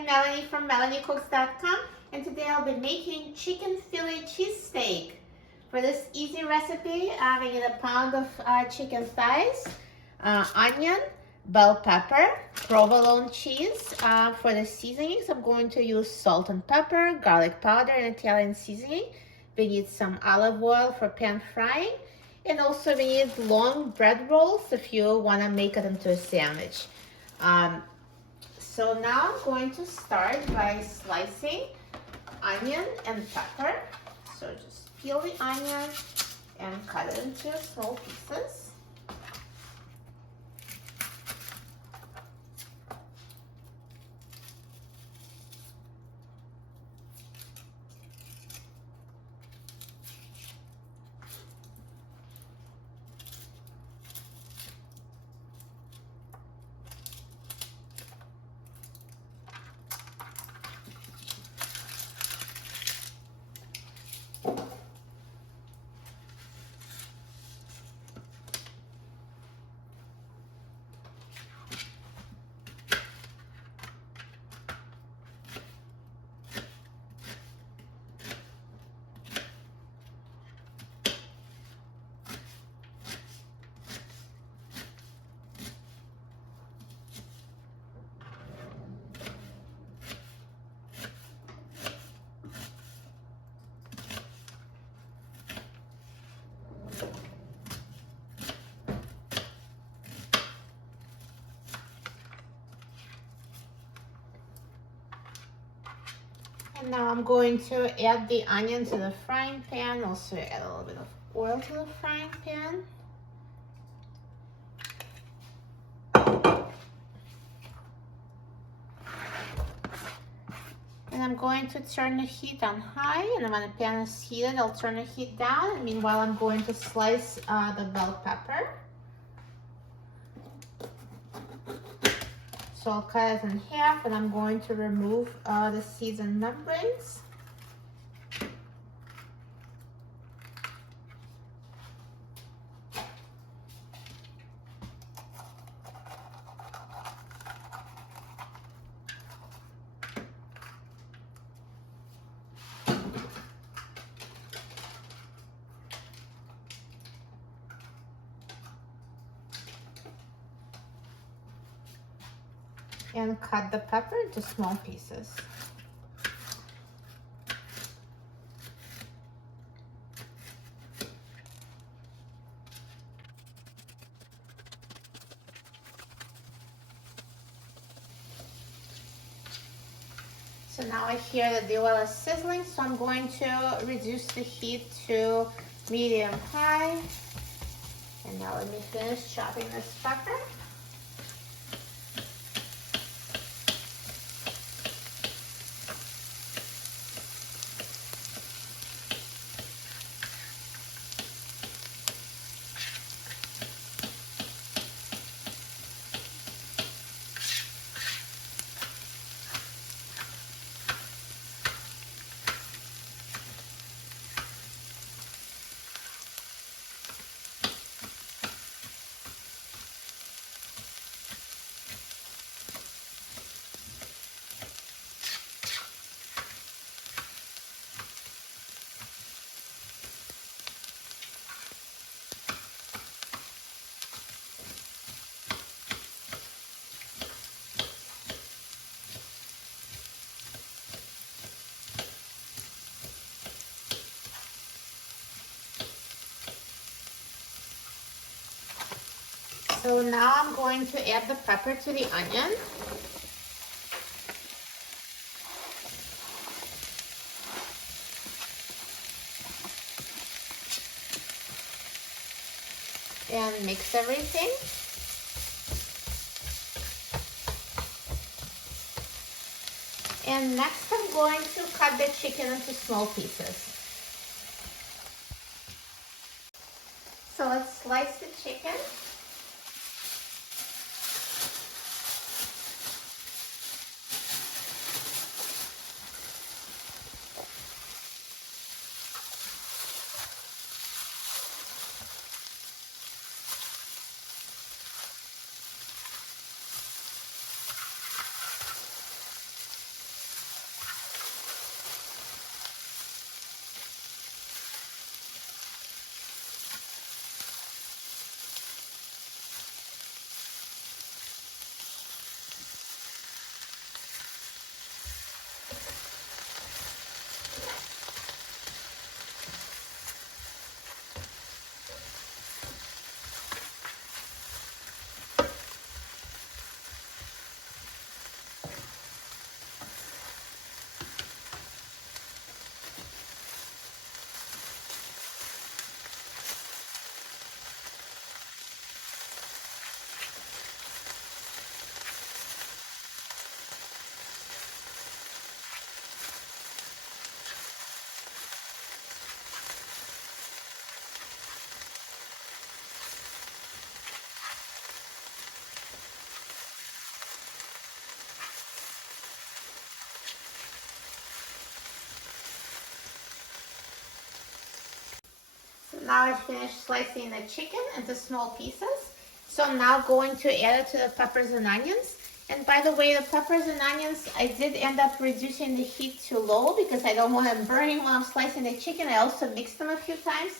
I'm Melanie from MelanieCooks.com, and today I'll be making chicken Philly cheesesteak. For this easy recipe, we need a pound of chicken thighs, onion, bell pepper, provolone cheese. For the seasonings, I'm going to use salt and pepper, garlic powder, and Italian seasoning. We need some olive oil for pan frying, and also we need long bread rolls if you want to make it into a sandwich. So now I'm going to start by slicing onion and pepper. So just peel the onion and cut it into small pieces. And now I'm going to add the onion to the frying pan, also add a little bit of oil to the frying pan. And I'm going to turn the heat on high, and when the pan is heated, I'll turn the heat down. And meanwhile, I'm going to slice the bell pepper. So I'll cut it in half, and I'm going to remove the seeds and membranes. And cut the pepper into small pieces. So now I hear that the oil is sizzling, so I'm going to reduce the heat to medium high. And now let me finish chopping this pepper. So now I'm going to add the pepper to the onion. And mix everything. And next I'm going to cut the chicken into small pieces. So let's slice the chicken. So now I finished slicing the chicken into small pieces. So now going to add it to the peppers and onions. And by the way, the peppers and onions, I did end up reducing the heat to low because I don't want them burning while I'm slicing the chicken. I also mixed them a few times.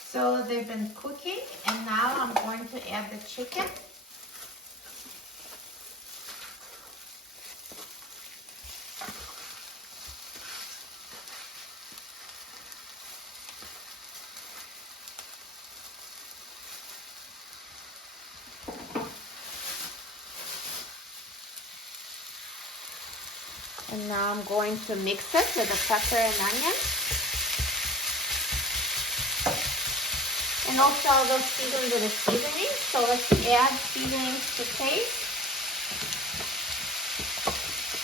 So they've been cooking, and now I'm going to add the chicken. And now I'm going to mix it with the pepper and onion. And also I'll go season with the seasoning. So let's add seasonings to taste.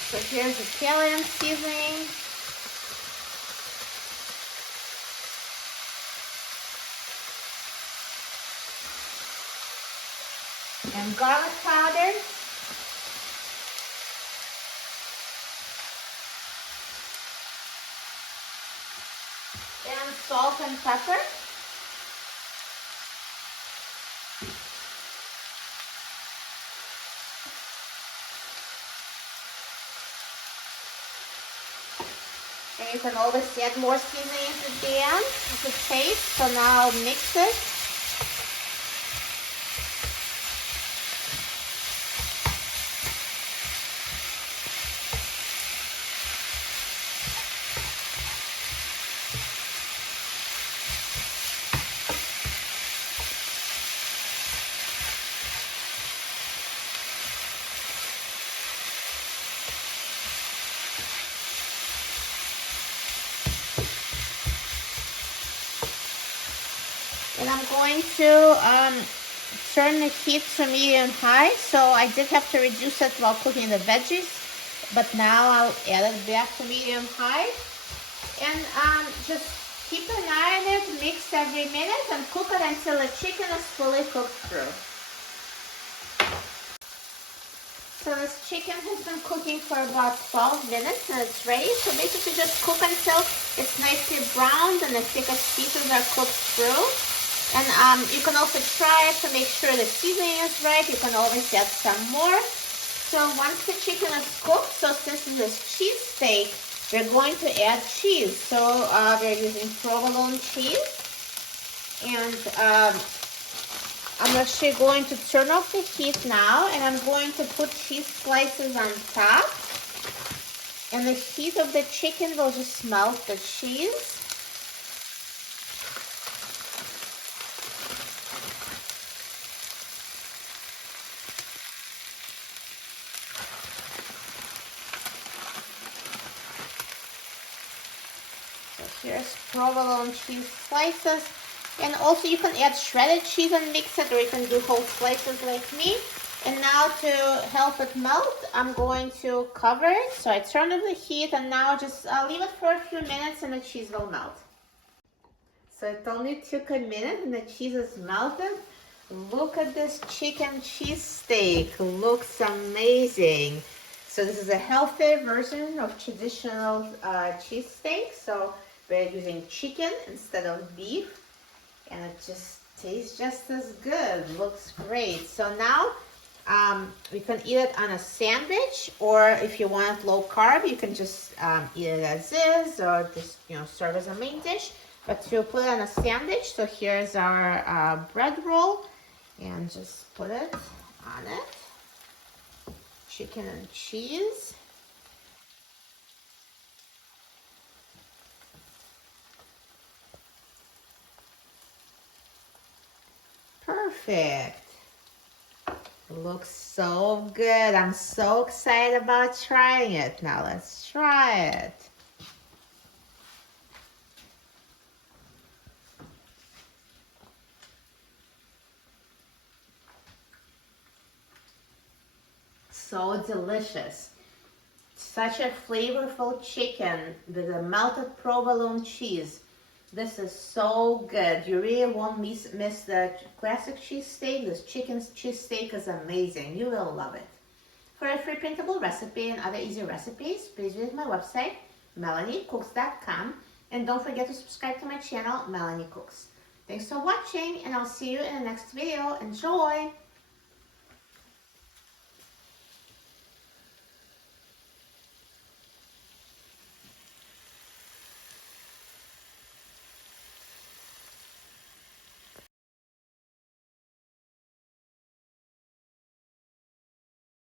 So here's Italian seasoning. And garlic powder. And salt and pepper. And you can always add more seasonings at the end to taste. So now I'll mix it. And I'm going to turn the heat to medium high. So I did have to reduce it while cooking the veggies, but now I'll add it back to medium high. And just keep an eye on it, mix every minute, and cook it until the chicken is fully cooked through. So this chicken has been cooking for about 12 minutes and it's ready. So basically just cook until it's nicely browned and the thickest pieces are cooked through. And you can also try it to make sure the seasoning is right. You can always add some more. So once the chicken is cooked, so since this is cheesesteak, we're going to add cheese. So we're using provolone cheese. And I'm actually going to turn off the heat now, and I'm going to put cheese slices on top. And the heat of the chicken will just melt the cheese. So here's provolone cheese slices. And also you can add shredded cheese and mix it, or you can do whole slices like me. And now to help it melt, I'm going to cover it. So I turned up the heat and now just leave it for a few minutes and the cheese will melt. So it only took a minute and the cheese is melted. Look at this chicken cheesesteak. Looks amazing. So this is a healthy version of traditional cheesesteak. So we're using chicken instead of beef. And it just tastes just as good. Looks great. So now we can eat it on a sandwich, or if you want it low carb, you can just eat it as is, or just serve as a main dish. But to put it on a sandwich, so here's our bread roll, and just put it on it. Chicken and cheese. Perfect. Looks so good. I'm so excited about trying it. Now let's try it. So delicious. Such a flavorful chicken with a melted provolone cheese. This is so good. You really won't miss the classic cheesesteak. This chicken cheesesteak is amazing. You will love it. For a free printable recipe and other easy recipes, please visit my website, melaniecooks.com. And don't forget to subscribe to my channel, Melanie Cooks. Thanks for watching, and I'll see you in the next video. Enjoy!